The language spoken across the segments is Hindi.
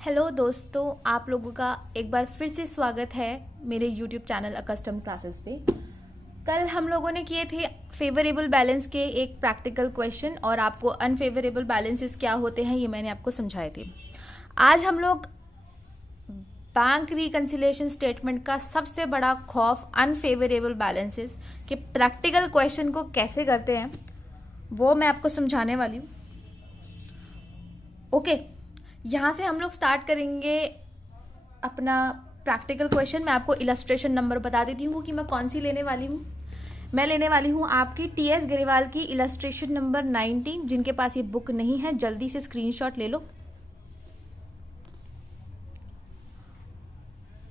हेलो दोस्तों, आप लोगों का एक बार फिर से स्वागत है मेरे यूट्यूब चैनल अकस्टम क्लासेस पे। कल हम लोगों ने किए थे फेवरेबल बैलेंस के एक प्रैक्टिकल क्वेश्चन और आपको अनफेवरेबल बैलेंसेस क्या होते हैं ये मैंने आपको समझाए थे। आज हम लोग बैंक रिकंसिलिएशन स्टेटमेंट का सबसे बड़ा खौफ अनफेवरेबल बैलेंसेस के प्रैक्टिकल क्वेश्चन को कैसे करते हैं वो मैं आपको समझाने वाली हूँ। ओके, यहाँ से हम लोग स्टार्ट करेंगे अपना प्रैक्टिकल क्वेश्चन। मैं आपको इलस्ट्रेशन नंबर बता देती हूँ कि मैं कौन सी लेने वाली हूँ। मैं लेने वाली हूँ आपकी टीएस ग्रेवाल की इलस्ट्रेशन नंबर 19। जिनके पास ये बुक नहीं है जल्दी से स्क्रीनशॉट ले लो।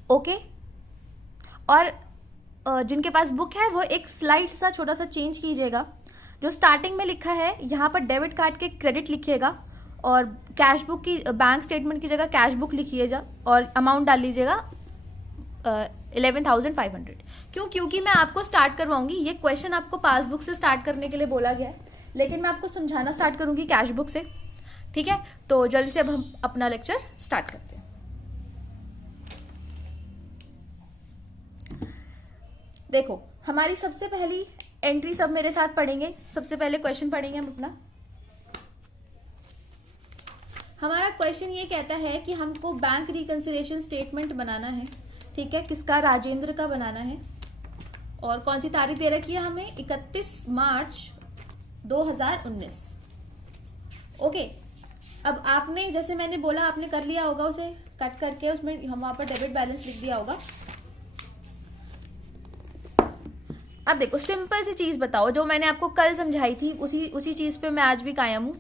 ओके, और जिनके पास बुक है वो एक स्लाइड सा छोटा सा चेंज कीजिएगा। जो स्टार्टिंग में लिखा है यहाँ पर डेबिट कार्ड के क्रेडिट लिखिएगा और कैश बुक की बैंक स्टेटमेंट की जगह कैश बुक लिखिएगा और अमाउंट डाल लीजिएगा 11,500। क्योंकि मैं आपको स्टार्ट करवाऊंगी। ये क्वेश्चन आपको पासबुक से स्टार्ट करने के लिए बोला गया है, लेकिन मैं आपको समझाना स्टार्ट करूंगी कैश बुक से। ठीक है, तो जल्दी से अब हम अपना लेक्चर स्टार्ट करते हैं। देखो, हमारी सबसे पहली एंट्री सब मेरे साथ पढ़ेंगे। सबसे पहले क्वेश्चन पढ़ेंगे हम अपना। हमारा क्वेश्चन ये कहता है कि हमको बैंक रिकंसिलिएशन स्टेटमेंट बनाना है। ठीक है, किसका? राजेंद्र का बनाना है। और कौन सी तारीख दे रखी है हमें? 31 मार्च 2019। ओके, अब आपने जैसे मैंने बोला आपने कर लिया होगा, उसे कट करके उसमें हम वहां पर डेबिट बैलेंस लिख दिया होगा। अब देखो, सिंपल सी चीज बताओ जो मैंने आपको कल समझाई थी, उसी चीज पे मैं आज भी कायम हूं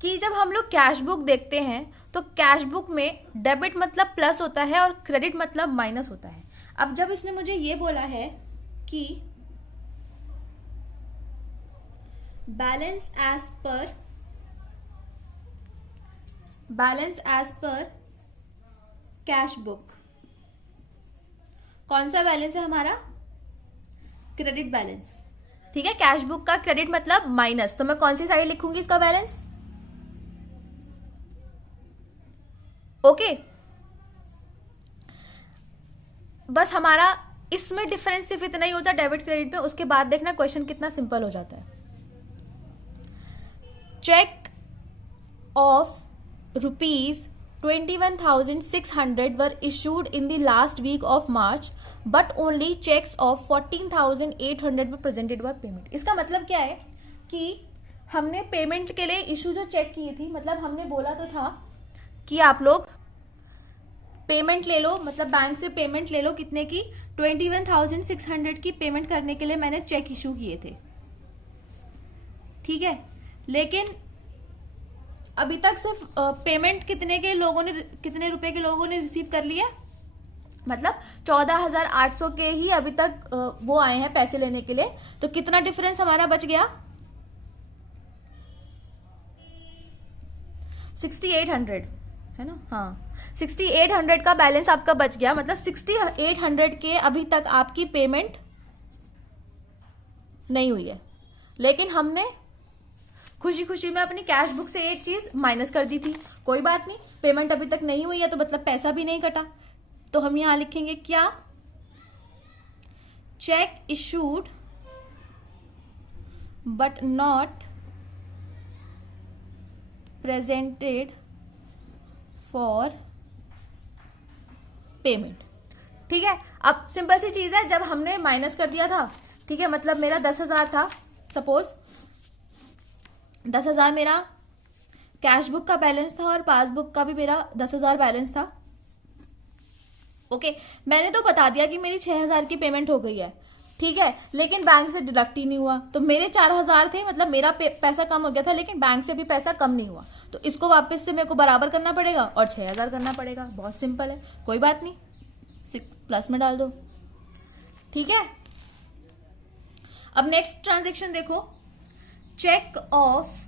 कि जब हम लोग कैश बुक देखते हैं तो कैश बुक में डेबिट मतलब प्लस होता है और क्रेडिट मतलब माइनस होता है। अब जब इसने मुझे ये बोला है कि balance as per cash book, कौन सा बैलेंस है हमारा? Credit balance. ठीक है, कैश बुक का क्रेडिट मतलब माइनस, तो मैं कौन सी साइड लिखूंगी इसका बैलेंस? ओके, बस हमारा इसमें डिफरेंस सिर्फ इतना ही होता है डेबिट क्रेडिट में। उसके बाद देखना क्वेश्चन कितना सिंपल हो जाता है। Cheque of ₹21,600 were issued in the last week of March but only cheques of 14,800 were presented were payment. इसका मतलब क्या है कि हमने पेमेंट के लिए इशू जो चेक की थी, मतलब हमने बोला तो था कि आप लोग पेमेंट ले लो, मतलब बैंक से पेमेंट ले लो। कितने की? 21,600 की पेमेंट करने के लिए मैंने चेक इशू किए थे। ठीक है, लेकिन अभी तक सिर्फ पेमेंट कितने रुपए के लोगों ने रिसीव कर लिया? मतलब 14,800 के ही अभी तक वो आए हैं पैसे लेने के लिए। तो कितना डिफरेंस हमारा बच गया? 6,800 है ना? हाँ, 6,800 का बैलेंस आपका बच गया। मतलब 6,800 के अभी तक आपकी पेमेंट नहीं हुई है, लेकिन हमने खुशी खुशी में अपनी कैश बुक से एक चीज माइनस कर दी थी। कोई बात नहीं, पेमेंट अभी तक नहीं हुई है तो मतलब पैसा भी नहीं कटा। तो हम यहां लिखेंगे क्या? Check issued but not presented for payment. ठीक है, अब सिंपल सी चीज है, जब हमने माइनस कर दिया था, ठीक है, मतलब मेरा 10,000 था, सपोज 10,000 मेरा कैश बुक का बैलेंस था और पासबुक का भी मेरा 10,000 बैलेंस था। ओके, मैंने तो बता दिया कि मेरी 6,000 की पेमेंट हो गई है। ठीक है, लेकिन बैंक से डिडक्ट ही नहीं हुआ, तो मेरे 4,000 थे, मतलब मेरा पैसा कम हो गया था, लेकिन बैंक से भी पैसा कम नहीं हुआ। तो इसको वापस से मेरे को बराबर करना पड़ेगा और 6,000 करना पड़ेगा। बहुत सिंपल है, कोई बात नहीं, 6 प्लस में डाल दो। ठीक है, अब नेक्स्ट ट्रांजेक्शन देखो। Cheques of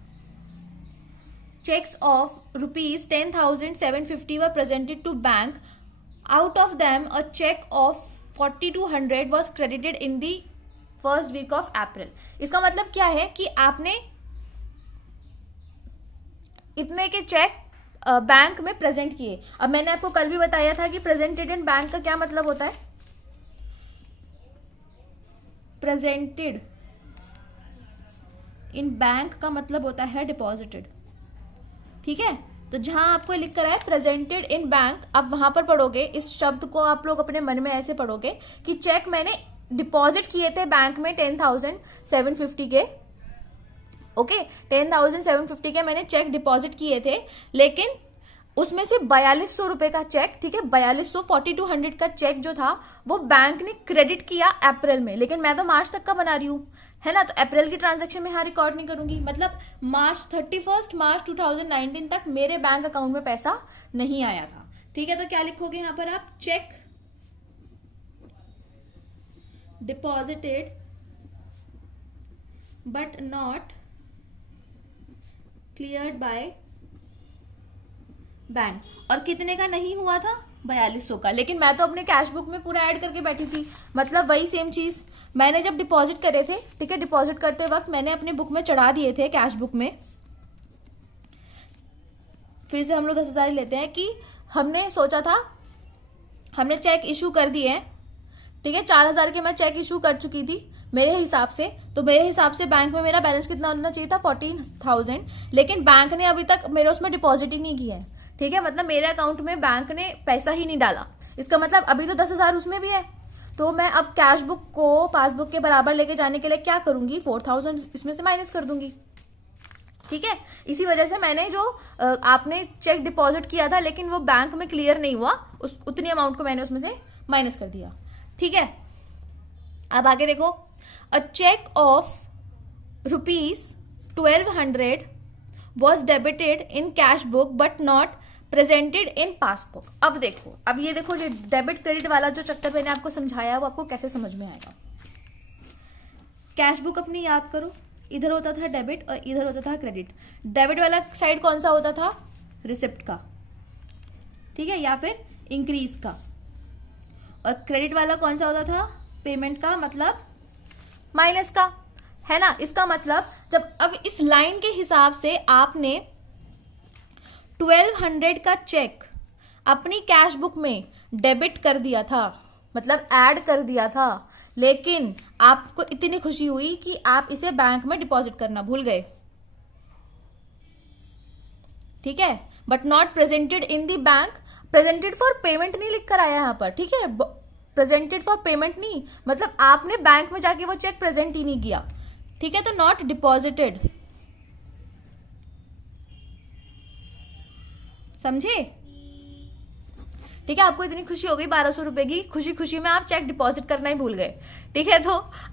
₹10,750 were presented to bank. Out of them a cheque of 4,200 was credited in the first week of April. इसका मतलब क्या है कि आपने इतने के चेक बैंक में प्रेजेंट किए। अब मैंने आपको कल भी बताया था कि प्रेजेंटेड इन बैंक का क्या मतलब होता है, प्रेजेंटेड इन बैंक का मतलब होता है डिपॉजिटेड। ठीक है, तो जहां आपको लिख कर है प्रेजेंटेड इन बैंक, आप वहां पर पढ़ोगे, इस शब्द को आप लोग अपने मन में ऐसे पढ़ोगे कि चेक मैंने डिपॉजिट किए थे बैंक में 10,750 के, ओके 10,750 के मैंने चेक डिपॉजिट किए थे, लेकिन उसमें से 4200 रुपए का चेक, ठीक है 4200 4200 का चेक जो था वो बैंक ने क्रेडिट किया अप्रैल में, लेकिन मैं तो मार्च तक का बना रही हूँ, है ना, तो अप्रैल की ट्रांजैक्शन में यहाँ रिकॉर्ड नहीं करूंगी, मतलब मार्च 31 मार्च 2019 तक मेरे बैंक अकाउंट में पैसा नहीं आया था। ठीक है, तो क्या लिखोगे यहाँ पर आप, check deposited but not cleared by bank, और कितने का नहीं हुआ था, 4200 का, लेकिन मैं तो अपने कैश बुक में पूरा ऐड करके बैठी थी, मतलब वही सेम चीज मैंने जब डिपॉजिट करे थे, ठीक है, डिपॉजिट करते वक्त मैंने अपने बुक में चढ़ा दिए थे कैश बुक में। फिर से हम लोग 10,000 लेते हैं कि हमने सोचा था, हमने चेक इशू कर दिए हैं, ठीक है 4,000 के मैं चेक इशू कर चुकी थी मेरे हिसाब से, तो मेरे हिसाब से बैंक में मेरा बैलेंस कितना होना चाहिए था, 14,000, लेकिन बैंक ने अभी तक मेरे उसमें डिपॉजिट ही नहीं किया है। ठीक है, मतलब मेरे अकाउंट में बैंक ने पैसा ही नहीं डाला, इसका मतलब अभी तो 10,000 उसमें भी है, तो मैं अब कैश बुक को पासबुक के बराबर लेके जाने के लिए क्या करूंगी, 4,000 इसमें से माइनस कर दूंगी। ठीक है, इसी वजह से मैंने जो आपने चेक डिपॉजिट किया था लेकिन वो बैंक में क्लियर नहीं हुआ, उतनी अमाउंट को मैंने उसमें से माइनस कर दिया। ठीक है, अब आगे देखो, a cheque of ₹1200 was debited in cash book but not presented in passbook. अब देखो, अब ये देखो, ये डेबिट क्रेडिट वाला जो चक्कर मैंने आपको समझाया वो आपको कैसे समझ में आएगा। कैश बुक अपनी याद करो, इधर होता था डेबिट और इधर होता था क्रेडिट। डेबिट वाला साइड कौन सा होता था, रिसिप्ट का, ठीक है, या फिर इंक्रीज का, और क्रेडिट वाला कौन सा होता था, पेमेंट का, मतलब माइनस का, है ना। इसका मतलब जब अब इस लाइन के हिसाब से आपने 1200 का चेक अपनी कैश बुक में डेबिट कर दिया था, मतलब ऐड कर दिया था, लेकिन आपको इतनी खुशी हुई कि आप इसे बैंक में डिपॉजिट करना भूल गए, ठीक है, but not presented in the bank, presented for payment नहीं लिख कर आया यहां पर, ठीक है, प्रेजेंटेड फॉर पेमेंट नहीं, मतलब आपने बैंक में जाके वो चेक प्रेजेंट ही नहीं किया, ठीक है, तो नॉट डिपॉजिटेड, समझे। ठीक है, आपको इतनी खुशी हो गई 1200 रुपए की, खुशी खुशी में आप चेक डिपॉजिट करना ही भूल गए, ठीक है, तो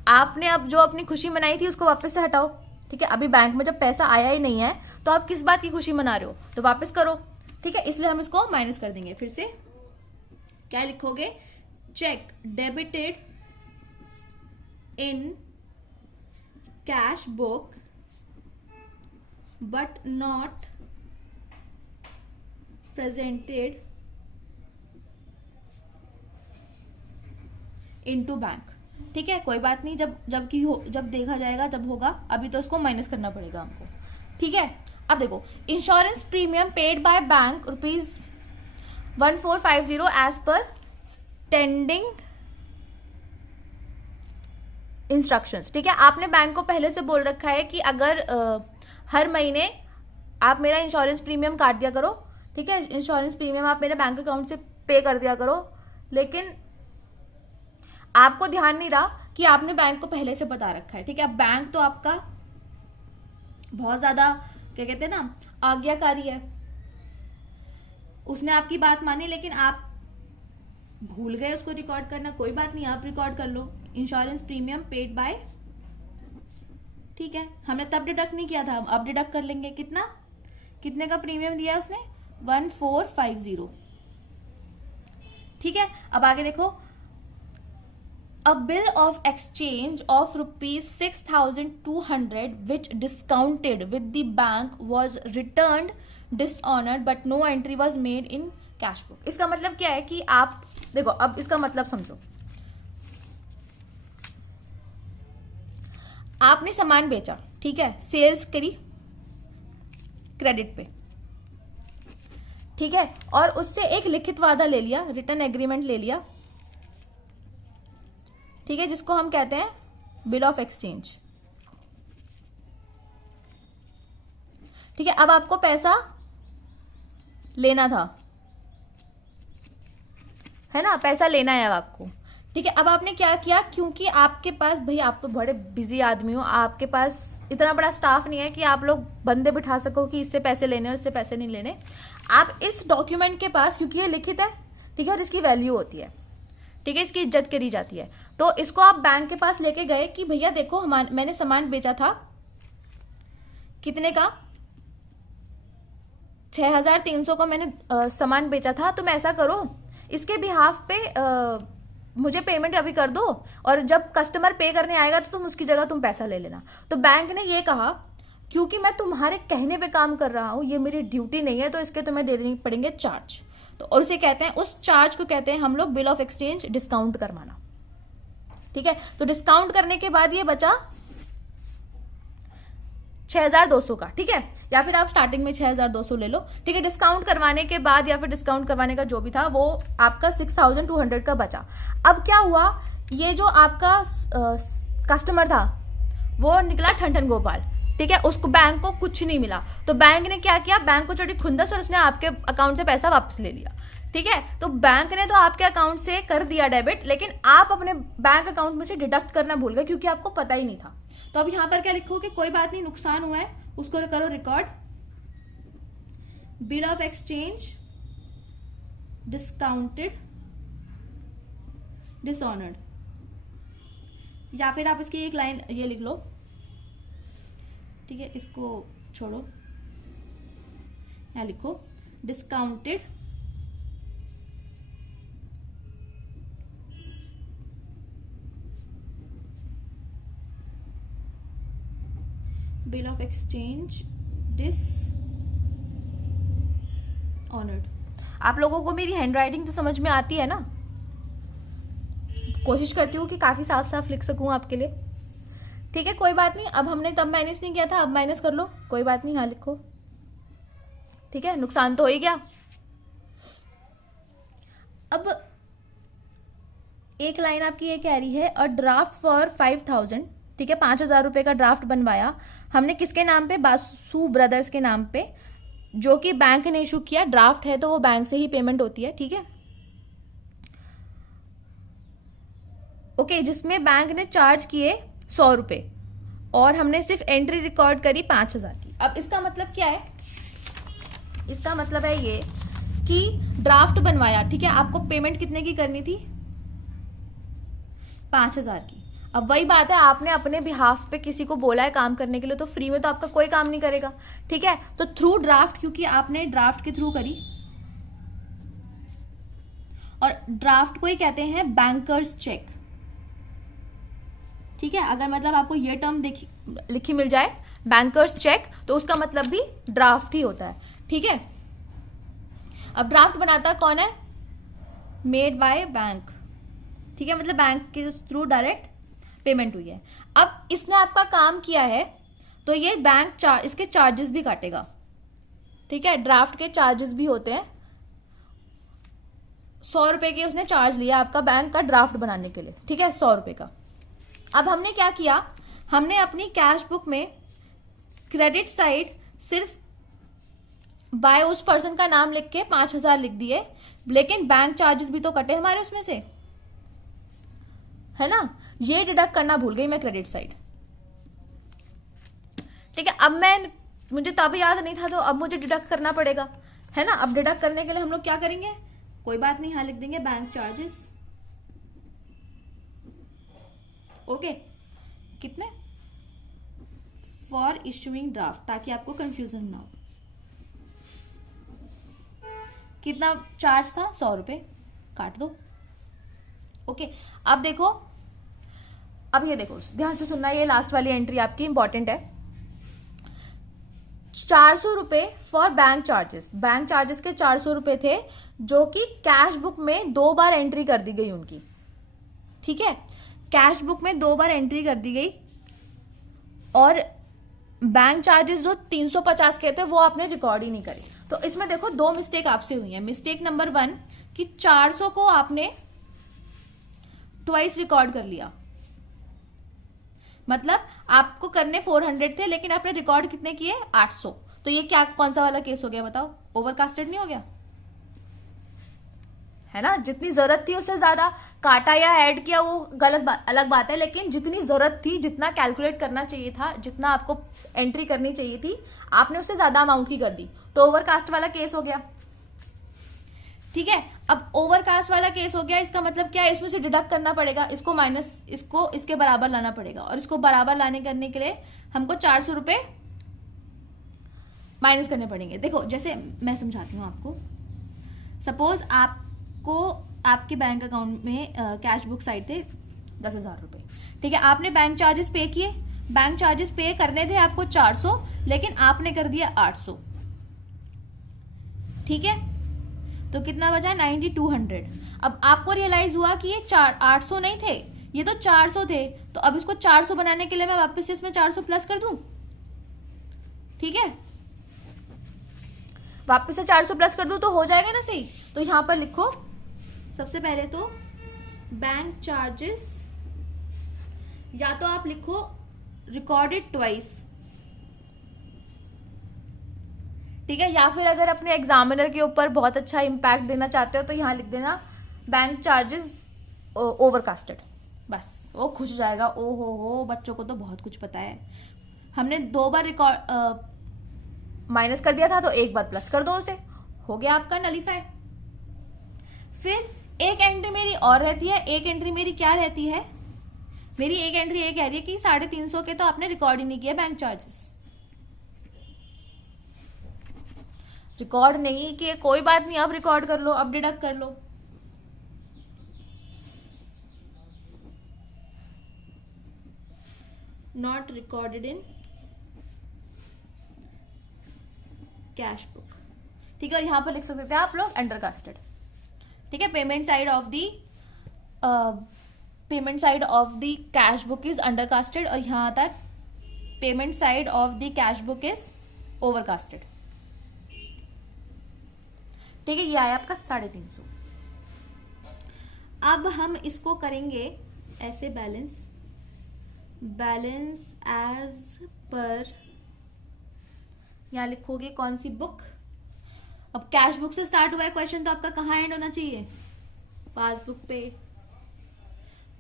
आपने अब जो अपनी खुशी मनाई थी उसको वापस से हटाओ। ठीक है, अभी बैंक में जब पैसा आया ही नहीं है तो आप किस बात की खुशी मना रहे हो, तो वापस करो। ठीक है, इसलिए हम इसको माइनस कर देंगे। फिर से क्या लिखोगे, cheque debited in cash book but not presented into bank. ठीक है, कोई बात नहीं, जब देखा जाएगा जब होगा, अभी तो उसको माइनस करना पड़ेगा हमको। ठीक है, अब देखो, insurance premium paid by bank ₹1450 as per standing instructions. ठीक है, आपने बैंक को पहले से बोल रखा है कि अगर हर महीने आप मेरा इंश्योरेंस प्रीमियम काट दिया करो, ठीक है, इंश्योरेंस प्रीमियम आप मेरे बैंक अकाउंट से पे कर दिया करो, लेकिन आपको ध्यान नहीं रहा कि आपने बैंक को पहले से बता रखा है। ठीक है, अब बैंक तो आपका बहुत ज्यादा क्या कहते हैं ना, आज्ञाकारी है, उसने आपकी बात मानी लेकिन आप भूल गए उसको रिकॉर्ड करना, कोई बात नहीं, आप रिकॉर्ड कर लो, इंश्योरेंस प्रीमियम पेड बाय, ठीक है, हमने तब डिडक्ट नहीं किया था, अब डिडक्ट कर लेंगे। कितने का प्रीमियम दिया है उसने, 1450। ठीक है, अब आगे देखो, a bill of exchange of ₹6,200 which discounted with the bank was returned dishonored but no entry was made in cash book। इसका मतलब क्या है कि आप देखो, अब इसका मतलब समझो, आपने सामान बेचा, ठीक है, सेल्स करी क्रेडिट पे, ठीक है, और उससे एक लिखित वादा ले लिया, रिटर्न एग्रीमेंट ले लिया, ठीक है, जिसको हम कहते हैं बिल ऑफ एक्सचेंज। ठीक है, अब आपको पैसा लेना था, है ना, पैसा लेना है अब आपको। ठीक है, अब आपने क्या किया, क्योंकि आपके पास, भाई आप तो बड़े बिजी आदमी हो, आपके पास इतना बड़ा स्टाफ नहीं है कि आप लोग बंदे बिठा सको कि इससे पैसे लेने और इससे पैसे नहीं लेने। आप इस डॉक्यूमेंट के पास, क्योंकि ये लिखित है, ठीक है, और इसकी वैल्यू होती है, ठीक है, इसकी इज्जत करी जाती है, तो इसको आप बैंक के पास लेके गए कि भैया देखो मैंने सामान बेचा था, कितने का, 6300 का मैंने सामान बेचा था, तुम ऐसा करो इसके बिहाफ पे मुझे पेमेंट अभी कर दो, और जब कस्टमर पे करने आएगा तो तुम उसकी जगह तुम पैसा ले लेना। तो बैंक ने ये कहा, क्योंकि मैं तुम्हारे कहने पे काम कर रहा हूं, ये मेरी ड्यूटी नहीं है, तो इसके तुम्हें दे देने पड़ेंगे चार्ज। तो और उसे कहते हैं, उस चार्ज को कहते हैं हम लोग बिल ऑफ एक्सचेंज, डिस्काउंट करवाना। ठीक है, तो डिस्काउंट करने के बाद ये बचा 6200 का, ठीक है, या फिर आप स्टार्टिंग में 6200 ले लो, ठीक है, डिस्काउंट करवाने के बाद या फिर डिस्काउंट करवाने का जो भी था वो आपका 6200 का बचा। अब क्या हुआ, ये जो आपका कस्टमर था वो निकला ठंठन गोपाल, ठीक है, उसको बैंक को कुछ नहीं मिला, तो बैंक ने क्या किया, बैंक को चढ़ी खुंदस और उसने आपके अकाउंट से पैसा वापस ले लिया। ठीक है, तो बैंक ने तो आपके अकाउंट से कर दिया डेबिट, लेकिन आप अपने बैंक अकाउंट में से डिडक्ट करना भूल गए, क्योंकि आपको पता ही नहीं था। तो अब यहां पर क्या लिखो कि कोई बात नहीं, नुकसान हुआ है, उसको करो record, bill of exchange discounted dishonoured, या फिर आप इसकी एक लाइन ये लिख लो, ठीक है, इसको छोड़ो, यहां लिखो discounted bill of exchange dishonoured. आप लोगों को मेरी हैंडराइटिंग तो समझ में आती है ना, कोशिश करती हूँ कि काफी साफ साफ लिख सकूं आपके लिए। ठीक है, कोई बात नहीं, अब हमने तब माइनस नहीं किया था, अब माइनस कर लो, कोई बात नहीं, हाँ लिखो, ठीक है, नुकसान तो हो ही गया। अब एक लाइन आपकी ये कह रही है, अ ड्राफ्ट फॉर 5000, ठीक है, 5000 रुपए का ड्राफ्ट बनवाया हमने, किसके नाम पे, बासु ब्रदर्स के नाम पे, जो कि बैंक ने इशू किया, ड्राफ्ट है तो वो बैंक से ही पेमेंट होती है, ठीक है, ओके, जिसमें बैंक ने चार्ज किए 100 रुपए और हमने सिर्फ एंट्री रिकॉर्ड करी 5000 की। अब इसका मतलब क्या है, इसका मतलब है ये कि ड्राफ्ट बनवाया, ठीक है, आपको पेमेंट कितने की करनी थी, 5000 की। अब वही बात है, आपने अपने बिहाफ पे किसी को बोला है काम करने के लिए, तो फ्री में तो आपका कोई काम नहीं करेगा, ठीक है, तो थ्रू ड्राफ्ट, क्योंकि आपने ड्राफ्ट के थ्रू करी, और ड्राफ्ट को ही कहते हैं बैंकर्स चेक, ठीक है, अगर मतलब आपको ये टर्म लिखी मिल जाए बैंकर्स चेक, तो उसका मतलब भी ड्राफ्ट ही होता है, ठीक है। अब ड्राफ्ट बनाता कौन है, मेड बाय बैंक, ठीक है, मतलब बैंक के थ्रू डायरेक्ट पेमेंट हुई है। अब इसने आपका काम किया है तो ये बैंक इसके चार्जेस भी काटेगा, ठीक है, ड्राफ्ट के चार्जेस भी होते हैं, 100 रुपए के उसने चार्ज लिया आपका बैंक का ड्राफ्ट बनाने के लिए, ठीक है, 100 रुपए का। अब हमने क्या किया, हमने अपनी कैश बुक में क्रेडिट साइड सिर्फ बाय उस पर्सन का नाम लिख के 5000 लिख दिए, लेकिन बैंक चार्जेस भी तो कटे हमारे उसमें से, है ना, ये डिडक्ट करना भूल गई मैं क्रेडिट साइड, ठीक है। अब मुझे तब याद नहीं था, तो अब मुझे डिडक्ट करना पड़ेगा, है ना। अब डिडक्ट करने के लिए हम लोग क्या करेंगे, कोई बात नहीं, यहां लिख देंगे बैंक चार्जेस, ओके, कितने, फॉर इशूइंग ड्राफ्ट, ताकि आपको कंफ्यूजन ना हो। कितना चार्ज था, 100 रुपए, काट दो, ओके। अब देखो, अब ये देखो, ध्यान से सुनना, ये लास्ट वाली एंट्री आपकी इंपॉर्टेंट है, 400 रुपए for bank charges, bank charges के 400 रुपए थे, जो कि कैश बुक में 2 बार एंट्री कर दी गई उनकी, ठीक है, कैश बुक में 2 बार एंट्री कर दी गई, और बैंक चार्जेस जो 350 के थे वो आपने रिकॉर्ड ही नहीं करे। तो इसमें देखो दो मिस्टेक आपसे हुई है। मिस्टेक नंबर 1 कि 400 को आपने ट्वाइस रिकॉर्ड कर लिया, मतलब आपको करने 400 थे लेकिन आपने रिकॉर्ड कितने किए 800। तो ये क्या कौन सा वाला केस हो गया बताओ, ओवरकास्टेड नहीं हो गया, है ना। जितनी जरूरत थी उससे ज्यादा काटा या ऐड किया वो गलत अलग बात है, लेकिन जितनी जरूरत थी, जितना कैलकुलेट करना चाहिए था, जितना आपको एंट्री करनी चाहिए थी, आपने उससे ज्यादा अमाउंट की कर दी, तो ओवरकास्ट वाला केस हो गया। ठीक है, अब ओवरकास्ट वाला केस हो गया, इसका मतलब क्या है, इसमें से डिडक्ट करना पड़ेगा, इसको माइनस, इसको इसके बराबर लाना पड़ेगा, और इसको बराबर लाने करने के लिए हमको 400 रुपए माइनस करने पड़ेंगे। देखो जैसे मैं समझाती हूँ आपको, सपोज आपको आपके बैंक अकाउंट में कैश बुक साइड थे 10,000 रुपए, ठीक है, आपने बैंक चार्जेस पे किए, बैंक चार्जेस पे करने थे आपको 400, लेकिन आपने कर दिया 800, ठीक है, तो कितना बचा 9200। अब आपको रियलाइज हुआ कि ये 800 नहीं थे, ये तो 400 थे, तो अब इसको 400 बनाने के लिए मैं वापस से इसमें 400 प्लस कर दूं, ठीक है, वापस से 400 प्लस कर दूं तो हो जाएगा ना सही। तो यहां पर लिखो सबसे पहले तो बैंक चार्जेस, या तो आप लिखो रिकॉर्डेड ट्वाइस, ठीक है, या फिर अगर अपने एग्जामिनर के ऊपर बहुत अच्छा इंपैक्ट देना चाहते हो तो यहां लिख देना बैंक चार्जेस ओवरकास्टेड, बस वो खुश हो जाएगा। ओ हो बच्चों को तो बहुत कुछ पता है, हमने 2 बार रिकॉर्ड माइनस कर दिया था तो 1 बार प्लस कर दो उसे, हो गया आपका नलीफाई। फिर एक एंट्री मेरी और रहती है, एक एंट्री मेरी क्या रहती है, मेरी एक एंट्री ये कह रही है कि 350 के तो आपने रिकॉर्ड ही नहीं किया बैंक चार्जेस, रिकॉर्ड नहीं किए कोई बात नहीं, अब रिकॉर्ड कर लो, अब डिडक्ट कर लो। Not recorded in cash book, ठीक है, और यहां पर लिख सकते थे आप लोग अंडरकास्टेड, ठीक है, payment side of the cash book is undercasted, और यहां तक payment side of the cash book is overcasted, ठीक है, ये आया आपका 350। अब हम इसको करेंगे ऐसे बैलेंस एज पर, यहां लिखोगे कौन सी बुक, अब कैश बुक से स्टार्ट हुआ है क्वेश्चन, तो आपका कहाँ एंड होना चाहिए, पासबुक पे।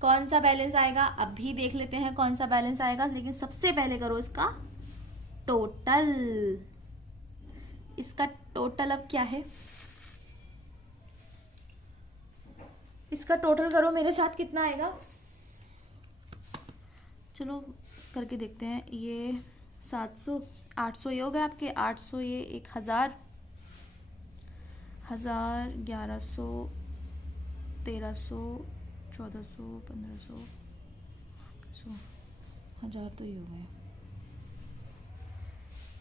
कौन सा बैलेंस आएगा अभी देख लेते हैं कौन सा बैलेंस आएगा, लेकिन सबसे पहले करो इसका टोटल। इसका टोटल अब क्या है, इसका टोटल करो मेरे साथ, कितना आएगा, चलो करके देखते हैं। ये 700, 800 ये हो गया आपके, 800 ये 1000, 1000, 1100, 1300, 1400, 1500, 1000 तो ये हो गए,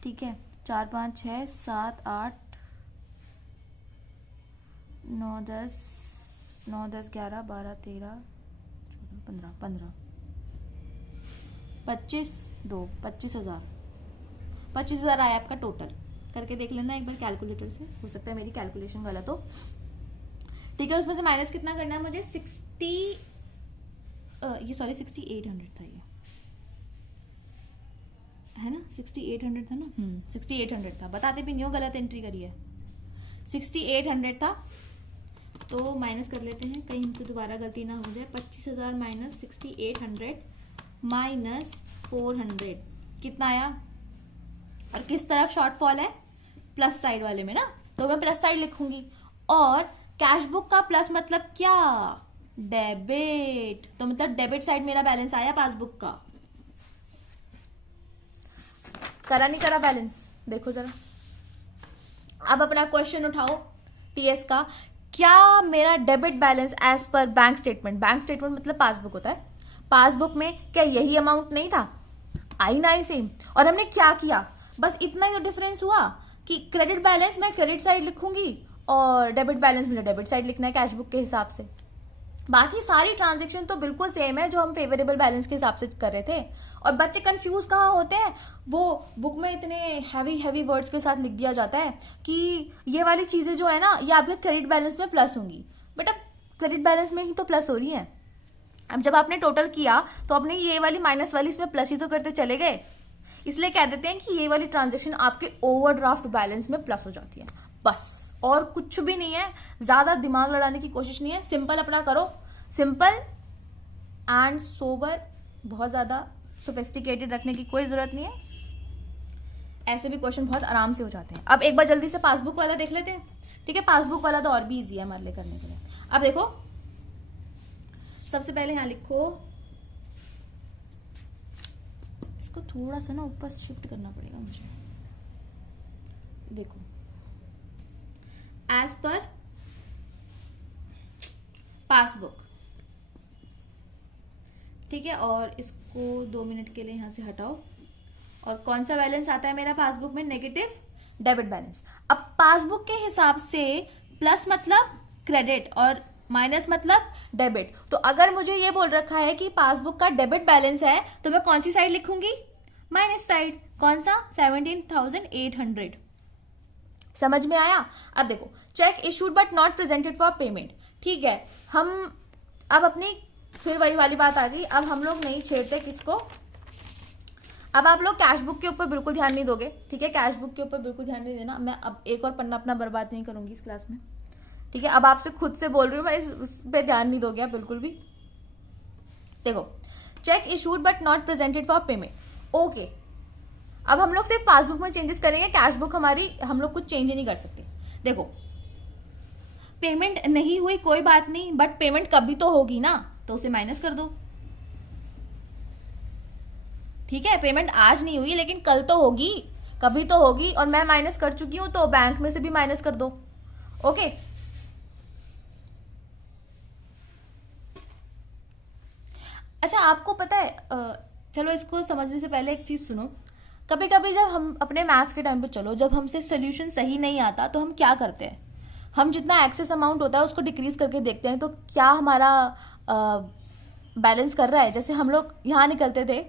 ठीक है, 4, 5, 6, 7, 8, 9, 10, 11, 12, 13, 14, 15, 25, 2, 25,000, 25,000 आया आपका टोटल। करके देख लेना एक बार कैलकुलेटर से, हो सकता है मेरी कैलकुलेशन गलत हो, ठीक है। उसमें से माइनस कितना करना है मुझे, 6800 था ये, है ना, 6800 था ना, 6800 था, बताते भी नहीं हो गलत एंट्री करी है, 6800 था, तो माइनस कर लेते हैं कहीं हमसे दोबारा गलती ना हो जाए। 25,000 माइनस 6800 माइनस 400 कितना आया, और किस तरफ शॉर्टफॉल है, प्लस साइड वाले में ना, तो मैं प्लस साइड लिखूंगी, और कैश बुक का प्लस मतलब क्या, डेबिट, तो मतलब डेबिट साइड मेरा बैलेंस आया पासबुक का। करा नहीं करा बैलेंस, देखो जरा। अब अपना क्वेश्चन उठाओ टीएस का, क्या मेरा debit balance as per bank statement, bank statement मतलब पासबुक होता है, पासबुक में क्या यही अमाउंट नहीं था, आई ना आई सेम, और हमने क्या किया, बस इतना ही डिफरेंस हुआ कि क्रेडिट बैलेंस मैं क्रेडिट साइड लिखूंगी और डेबिट बैलेंस मुझे डेबिट साइड लिखना है कैश बुक के हिसाब से, बाकी सारी ट्रांजेक्शन तो बिल्कुल सेम है जो हम फेवरेबल बैलेंस के हिसाब से कर रहे थे। और बच्चे कंफ्यूज कहाँ होते हैं, वो बुक में इतने हैवी हैवी वर्ड्स के साथ लिख दिया जाता है कि ये वाली चीज़ें जो है ना ये आपके क्रेडिट बैलेंस में प्लस होंगी। बेटा क्रेडिट बैलेंस में ही तो प्लस हो रही है। अब जब आपने टोटल किया तो आपने ये वाली माइनस वाली इसमें प्लस ही तो करते चले गए, इसलिए कह देते हैं कि ये वाली ट्रांजेक्शन आपके ओवरड्राफ्ट बैलेंस में प्लस हो जाती है, बस और कुछ भी नहीं है। ज्यादा दिमाग लड़ाने की कोशिश नहीं है, सिंपल अपना करो, सिंपल एंड सोबर, बहुत ज्यादा सोफिस्टिकेटेड रखने की कोई जरूरत नहीं है। ऐसे भी क्वेश्चन बहुत आराम से हो जाते हैं। अब एक बार जल्दी से पासबुक वाला देख लेते हैं, ठीक है। पासबुक वाला तो और भी इजी है हमारे लिए करने के लिए। अब देखो सबसे पहले यहां लिखो, इसको थोड़ा सा ना ऊपर शिफ्ट करना पड़ेगा मुझे। देखो एज पर पासबुक, ठीक है। और इसको 2 मिनट के लिए यहां से हटाओ। और कौन सा बैलेंस आता है मेरा पासबुक में? Negative debit balance. अब पासबुक के हिसाब से प्लस मतलब क्रेडिट और माइनस मतलब डेबिट। तो अगर मुझे ये बोल रखा है कि पासबुक का डेबिट बैलेंस है तो मैं कौन सी साइड लिखूंगी? Minus side. कौन सा? 17,800। समझ में आया? अब देखो check issued but not presented for payment, ठीक है। हम अब अपनी फिर वही वाली बात आ गई, अब हम लोग नहीं छेड़ते किसको। अब आप लोग कैश बुक के ऊपर बिल्कुल ध्यान नहीं दोगे, ठीक है। कैश बुक के ऊपर बिल्कुल ध्यान नहीं देना। मैं अब एक और पन्ना अपना बर्बाद नहीं करूंगी इस क्लास में, ठीक है। अब आपसे खुद से बोल रही हूँ मैं, इस पे ध्यान नहीं दोगे आप बिल्कुल भी। देखो check issued but not presented for payment, okay. अब हम लोग सिर्फ पासबुक में चेंजेस करेंगे, कैश बुक हमारी हम लोग कुछ चेंज ही नहीं कर सकते। देखो पेमेंट नहीं हुई कोई बात नहीं, बट पेमेंट कभी तो होगी ना, तो उसे माइनस कर दो, ठीक है। पेमेंट आज नहीं हुई लेकिन कल तो होगी, कभी तो होगी, और मैं माइनस कर चुकी हूं तो बैंक में से भी माइनस कर दो, ओके। अच्छा आपको पता है, चलो इसको समझने से पहले एक चीज सुनो। कभी कभी जब हम अपने मैथ्स के टाइम पे, चलो जब हमसे सोल्यूशन सही नहीं आता तो हम क्या करते हैं, हम जितना एक्सेस अमाउंट होता है उसको डिक्रीज करके देखते हैं तो क्या हमारा बैलेंस कर रहा है। जैसे हम लोग यहाँ निकलते थे,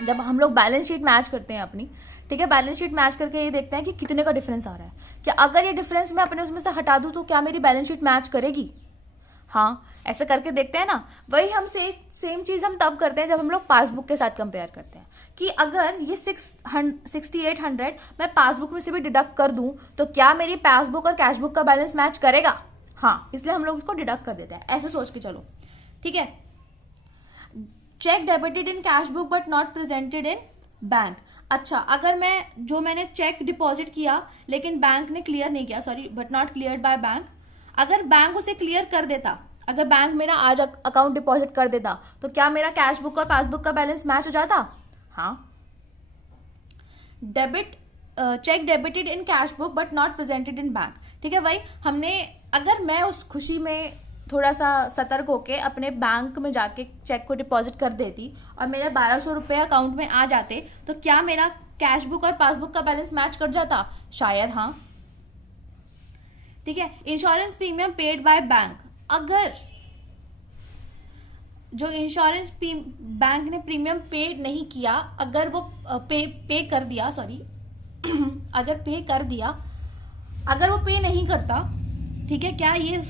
जब हम लोग बैलेंस शीट मैच करते हैं अपनी, ठीक है, बैलेंस शीट मैच करके ये देखते हैं कि कितने का डिफरेंस आ रहा है। क्या अगर ये डिफरेंस मैं अपने उसमें से हटा दूं तो क्या मेरी बैलेंस शीट मैच करेगी? हाँ, ऐसा करके देखते हैं ना। वही हम सेम चीज हम तब करते हैं जब हम लोग पासबुक के साथ कंपेयर करते हैं कि अगर ये 6800 मैं पासबुक में से भी डिडक्ट कर दूं तो क्या मेरी पासबुक और कैश बुक का बैलेंस मैच करेगा? हाँ, इसलिए हम लोग इसको डिडक्ट कर देते हैं, ऐसे सोच के चलो, ठीक है। Cheque debited in cash book but not presented in bank. अच्छा, अगर मैंने चेक डिपॉजिट किया लेकिन बैंक ने क्लियर नहीं किया, sorry but not cleared by bank, अगर बैंक उसे क्लियर कर देता, अगर बैंक मेरा आज अकाउंट डिपॉजिट कर देता तो क्या मेरा कैश बुक और पासबुक का बैलेंस मैच हो जाता? हाँ। Cheque debited in cash book but not presented in bank, ठीक है भाई। अगर मैं उस खुशी में थोड़ा सा सतर्क होके अपने बैंक में जाके चेक को डिपॉजिट कर देती और मेरे 1200 रुपए अकाउंट में आ जाते तो क्या मेरा कैश बुक और पासबुक का बैलेंस मैच कर जाता? शायद हाँ, ठीक है। Insurance premium paid by bank, अगर जो इंश्योरेंस बैंक ने प्रीमियम पे नहीं किया, अगर वो पे कर दिया, सॉरी अगर पे कर दिया, अगर वो पे नहीं करता, ठीक है, क्या ये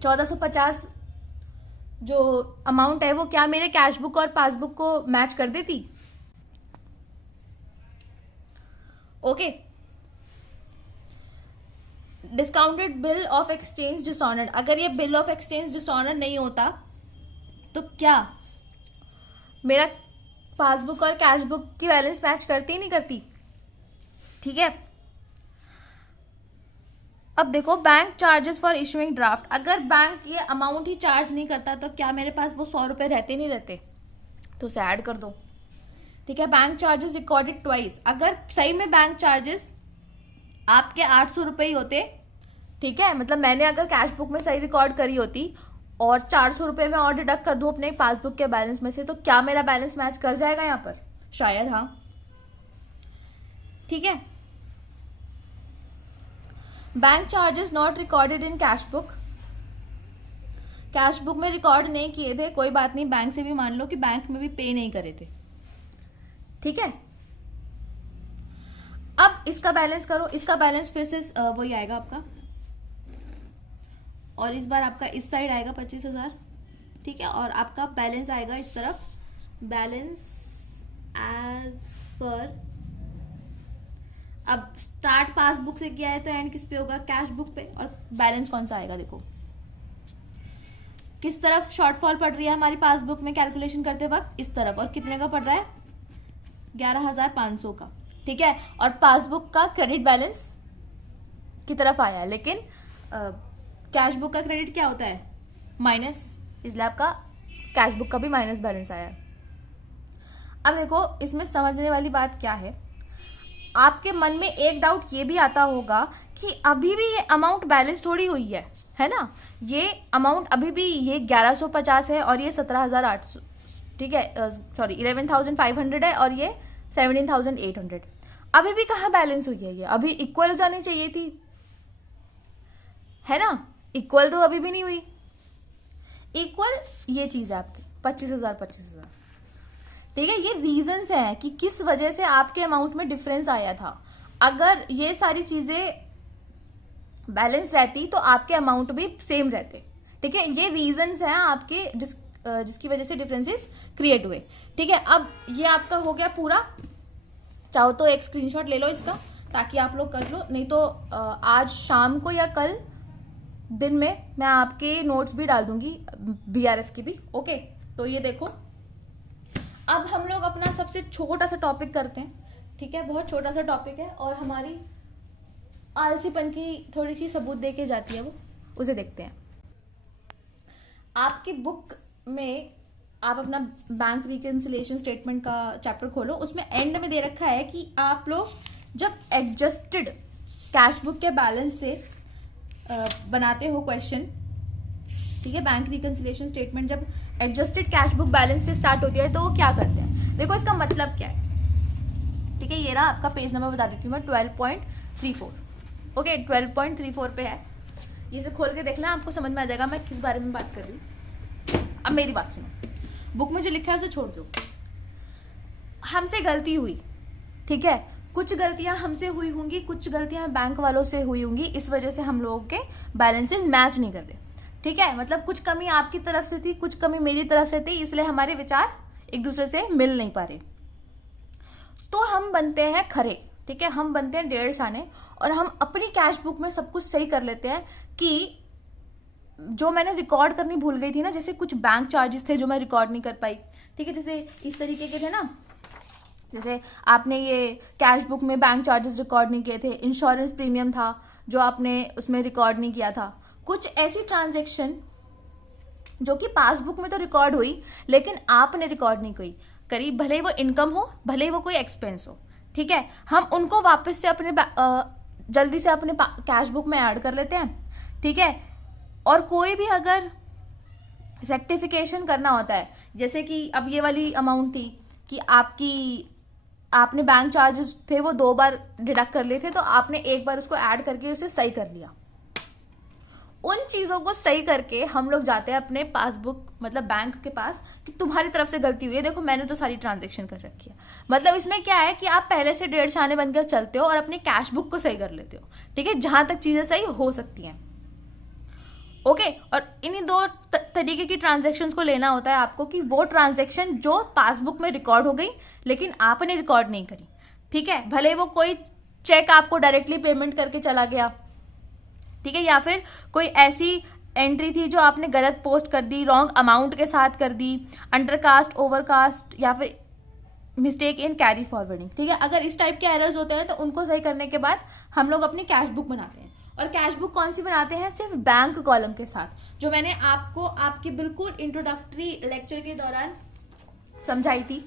1450 जो अमाउंट है वो क्या मेरे कैश बुक और पासबुक को मैच कर देती? Okay. Discounted bill of exchange dishonoured, अगर ये बिल ऑफ एक्सचेंज डिसऑनर्ड नहीं होता तो क्या मेरा पासबुक और कैश बुक की बैलेंस मैच करती ही नहीं करती? ठीक है। अब देखो bank charges for issuing draft, अगर बैंक ये अमाउंट ही चार्ज नहीं करता तो क्या मेरे पास वो 100 रुपए रहते नहीं रहते? तो उसे ऐड कर दो, ठीक है। बैंक चार्जेस रिकॉर्डेड ट्वाइस, अगर सही में बैंक चार्जेस आपके 800 रुपए ही होते, ठीक है, मतलब मैंने अगर कैश बुक में सही रिकॉर्ड करी होती और 400 रुपए में और डिडक्ट कर दूं अपने पासबुक के बैलेंस में से, तो क्या मेरा बैलेंस मैच कर जाएगा यहाँ पर? शायद हाँ, ठीक है। Bank charges not recorded in cash book, cash book में रिकॉर्ड नहीं किए थे, कोई बात नहीं, बैंक से भी मान लो कि बैंक में भी पे नहीं करे थे, ठीक है। अब इसका बैलेंस करो, इसका बैलेंस फिर से वही आएगा आपका, और इस बार आपका इस साइड आएगा 25,000, ठीक है। और आपका बैलेंस आएगा इस तरफ, बैलेंस एज पर, अब स्टार्ट पासबुक से किया है तो एंड किस पे होगा, कैश बुक पे। और बैलेंस कौन सा आएगा, देखो किस तरफ शॉर्टफॉल पड़ रही है हमारी पासबुक में कैलकुलेशन करते वक्त, इस तरफ, और कितने का पड़ रहा है, 11,500 का, ठीक है। और पासबुक का क्रेडिट बैलेंस की तरफ आया, लेकिन कैश बुक का क्रेडिट क्या होता है, माइनस, इसलिए आपका कैश बुक का भी माइनस बैलेंस आया है। अब देखो इसमें समझने वाली बात क्या है, आपके मन में एक डाउट ये भी आता होगा कि अभी भी ये अमाउंट बैलेंस थोड़ी हुई है ना, ये अमाउंट अभी भी ये 1150 है और ये 17,800, ठीक है, सॉरी 11,500 है और ये 17,800, अभी भी कहाँ बैलेंस हुई है, ये अभी इक्वल हो जानी चाहिए थी, है ना, इक्वल तो अभी भी नहीं हुई। इक्वल ये चीज है आपकी 25,000, ठीक है। ये रीजंस हैं कि किस वजह से आपके अमाउंट में डिफरेंस आया था। अगर ये सारी चीजें बैलेंस रहती तो आपके अमाउंट भी सेम रहते, ठीक है। ये रीजंस हैं आपके जिसकी वजह से डिफरेंसेस क्रिएट हुए, ठीक है। अब ये आपका हो गया पूरा, चाहो तो एक स्क्रीनशॉट ले लो इसका ताकि आप लोग कर लो, नहीं तो आज शाम को या कल दिन में मैं आपके नोट्स भी डाल दूंगी BRS की भी, ओके। तो ये देखो, अब हम लोग अपना सबसे छोटा सा टॉपिक करते हैं, ठीक है, बहुत छोटा सा टॉपिक है और हमारी आलसीपन की थोड़ी सी सबूत दे के जाती है वो, उसे देखते हैं। आपकी बुक में आप अपना बैंक रिकन्सिलिएशन स्टेटमेंट का चैप्टर खोलो, उसमें एंड में दे रखा है कि आप लोग जब एडजस्टेड कैश बुक के बैलेंस से बनाते हो क्वेश्चन, ठीक है, बैंक रिकन्सिलिएशन स्टेटमेंट जब एडजस्टेड कैश बुक बैलेंस से स्टार्ट होती है तो वो क्या करते हैं, देखो इसका मतलब क्या है, ठीक है। ये रहा आपका पेज नंबर, बता देती हूँ मैं, 12.34, ओके, 12.34 पे है, ये से खोल के देखना, आपको समझ में आ जाएगा मैं किस बारे में बात कर रही हूँ। अब मेरी बात सुनो, बुक में जो लिखा है उसे छोड़ दो, हमसे गलती हुई, ठीक है, कुछ गलतियां हमसे हुई होंगी, कुछ गलतियां बैंक वालों से हुई होंगी, इस वजह से हम लोगों के बैलेंसेस मैच नहीं कर रहे, ठीक है। मतलब कुछ कमी आपकी तरफ से थी, कुछ कमी मेरी तरफ से थी, इसलिए हमारे विचार एक दूसरे से मिल नहीं पा रहे, तो हम बनते हैं खरे, ठीक है, हम बनते हैं 1.5 आने और हम अपनी कैश बुक में सब कुछ सही कर लेते हैं कि जो मैंने रिकॉर्ड करनी भूल गई थी ना, जैसे कुछ बैंक चार्जेस थे जो मैं रिकॉर्ड नहीं कर पाई, ठीक है, जैसे इस तरीके के थे ना, जैसे आपने ये कैश बुक में बैंक चार्जेस रिकॉर्ड नहीं किए थे, इंश्योरेंस प्रीमियम था जो आपने उसमें रिकॉर्ड नहीं किया था, कुछ ऐसी ट्रांजैक्शन जो कि पासबुक में तो रिकॉर्ड हुई लेकिन आपने रिकॉर्ड नहीं करी, भले ही वो इनकम हो, भले ही वो कोई एक्सपेंस हो, ठीक है, हम उनको वापस से अपने जल्दी से अपने कैश बुक में ऐड कर लेते हैं, ठीक है। और कोई भी अगर रेक्टिफिकेशन करना होता है, जैसे कि अब ये वाली अमाउंट थी कि आपने बैंक चार्जेस थे वो 2 बार डिडक्ट कर लिए थे, तो आपने एक बार उसको ऐड करके उसे सही कर लिया, उन चीजों को सही करके हम लोग जाते हैं अपने पासबुक मतलब बैंक के पास कि तुम्हारी तरफ से गलती हुई है, देखो मैंने तो सारी ट्रांजैक्शन कर रखी है। मतलब इसमें क्या है कि आप पहले से 1.5 आने बनकर चलते हो और अपनी कैश बुक को सही कर लेते हो, ठीक है, जहां तक चीजें सही हो सकती हैं, ओके। और इन्हीं 2 तरीके की ट्रांजैक्शंस को लेना होता है आपको कि वो ट्रांजैक्शन जो पासबुक में रिकॉर्ड हो गई लेकिन आपने रिकॉर्ड नहीं करी, ठीक है, भले वो कोई चेक आपको डायरेक्टली पेमेंट करके चला गया, ठीक है, या फिर कोई ऐसी एंट्री थी जो आपने गलत पोस्ट कर दी, रॉन्ग अमाउंट के साथ कर दी, अंडरकास्ट, ओवरकास्ट, या फिर मिस्टेक इन कैरी फॉरवर्डिंग, ठीक है। अगर इस टाइप के एरर्स होते हैं तो उनको सही करने के बाद हम लोग अपनी कैश बुक बनाते हैं। और कैश बुक कौन सी बनाते हैं, सिर्फ बैंक कॉलम के साथ, जो मैंने आपको आपके बिल्कुल इंट्रोडक्टरी लेक्चर के दौरान समझाई थी,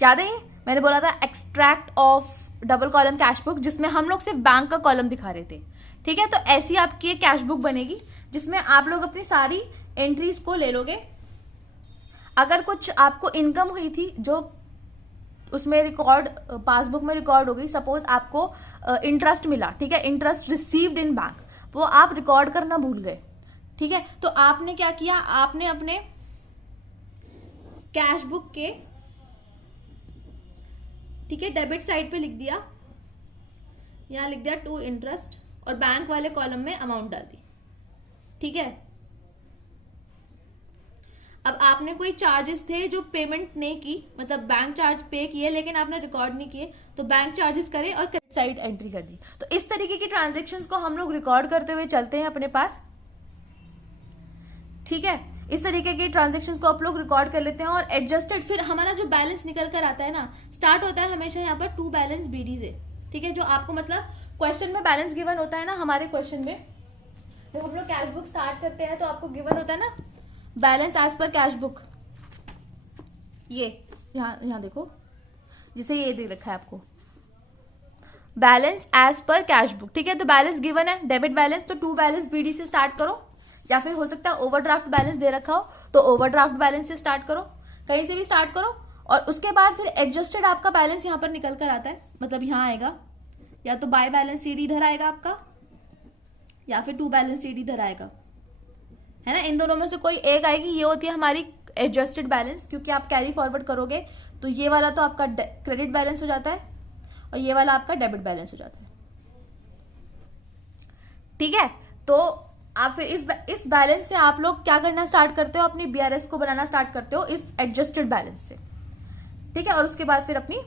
याद है, मैंने बोला था extract of double column cash book, जिसमें हम लोग सिर्फ बैंक का कॉलम दिखा रहे थे, ठीक है। तो ऐसी आपकी एक कैश बुक बनेगी जिसमें आप लोग अपनी सारी एंट्रीज को ले लोगे। अगर कुछ आपको इनकम हुई थी जो उसमें रिकॉर्ड पासबुक में रिकॉर्ड हो गई, सपोज आपको इंटरेस्ट मिला, ठीक है, इंटरेस्ट रिसीव्ड इन बैंक, वो आप रिकॉर्ड करना भूल गए, ठीक है, तो आपने क्या किया, आपने अपने कैश बुक के, ठीक है, डेबिट साइड पे लिख दिया, यहां लिख दिया टू इंटरेस्ट, और बैंक वाले कॉलम में अमाउंट डाल दी। ठीक है, अब आपने कोई चार्जेस थे जो पेमेंट नहीं की, मतलब बैंक चार्ज पे किए लेकिन आपने रिकॉर्ड नहीं किए, तो बैंक चार्जेस करे और क्रेडिट साइड एंट्री कर दी। तो इस तरीके की ट्रांजेक्शन्स को हम लोग रिकॉर्ड करते हुए चलते हैं अपने पास। ठीक है, इस तरीके की ट्रांजेक्शन्स को आप लोग रिकॉर्ड कर लेते हैं और एडजस्टेड, फिर हमारा जो बैलेंस निकल कर आता है ना, स्टार्ट होता है हमेशा यहाँ पर टू बैलेंस बीडी से। ठीक है, जो आपको मतलब क्वेश्चन में बैलेंस गिवन होता है ना, हमारे क्वेश्चन में जब हम लोग कैश बुक स्टार्ट करते हैं तो आपको गिवन होता है ना balance as per cash book, ये यहाँ देखो, जिसे ये दे रखा है आपको balance as per cash book. ठीक है, तो बैलेंस गिवन है डेबिट बैलेंस, तो टू बैलेंस बीडी से स्टार्ट करो, या फिर हो सकता है ओवरड्राफ्ट बैलेंस दे रखा हो तो ओवरड्राफ्ट बैलेंस से स्टार्ट करो, कहीं से भी स्टार्ट करो। और उसके बाद फिर एडजस्टेड आपका बैलेंस यहाँ पर निकल कर आता है, मतलब यहाँ आएगा, या तो बाय बैलेंस सीडी इधर आएगा आपका, या फिर टू बैलेंस सीडी इधर आएगा, है ना, इन दोनों में से कोई एक आएगी। ये होती है हमारी एडजस्टेड बैलेंस, क्योंकि आप कैरी फॉरवर्ड करोगे तो ये वाला तो आपका क्रेडिट बैलेंस हो जाता है और ये वाला आपका डेबिट बैलेंस हो जाता है। ठीक है, तो आप फिर इस बैलेंस से आप लोग क्या करना स्टार्ट करते हो, अपनी बीआरएस को बनाना स्टार्ट करते हो इस एडजस्टेड बैलेंस से। ठीक है, और उसके बाद फिर अपनी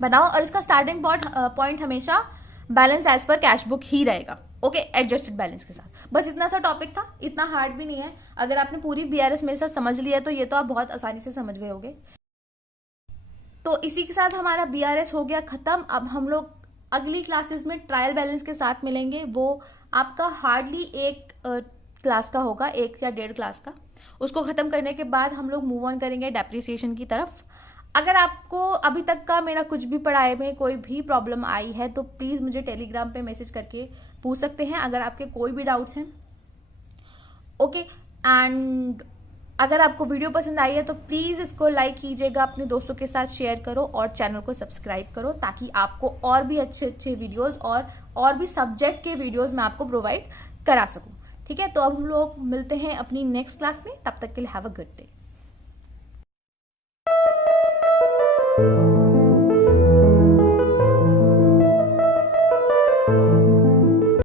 बनाओ, और इसका स्टार्टिंग पॉइंट हमेशा balance as per cash book ही रहेगा। ओके, एडजस्टेड बैलेंस के साथ। बस इतना सा टॉपिक था, इतना हार्ड भी नहीं है। अगर आपने पूरी बीआरएस मेरे साथ समझ लिया तो ये तो आप बहुत आसानी से समझ गए होगे। तो इसी के साथ हमारा बीआरएस हो गया खत्म। अब हम लोग अगली क्लासेस में ट्रायल बैलेंस के साथ मिलेंगे। वो आपका हार्डली एक क्लास का होगा, 1 या 1.5 क्लास का। उसको खत्म करने के बाद हम लोग मूव ऑन करेंगे डेप्रिसिएशन की तरफ। अगर आपको अभी तक का मेरा कुछ भी पढ़ाई में कोई भी प्रॉब्लम आई है तो प्लीज़ मुझे टेलीग्राम पे मैसेज करके पूछ सकते हैं, अगर आपके कोई भी डाउट्स हैं। ओके, एंड अगर आपको वीडियो पसंद आई है तो प्लीज़ इसको लाइक कीजिएगा, अपने दोस्तों के साथ शेयर करो और चैनल को सब्सक्राइब करो, ताकि आपको और भी अच्छे अच्छे वीडियोज़ और भी सब्जेक्ट के वीडियोज़ मैं आपको प्रोवाइड करा सकूँ। ठीक है, तो अब हम लोग मिलते हैं अपनी नेक्स्ट क्लास में, तब तक के लिए हैव अ गुड डे।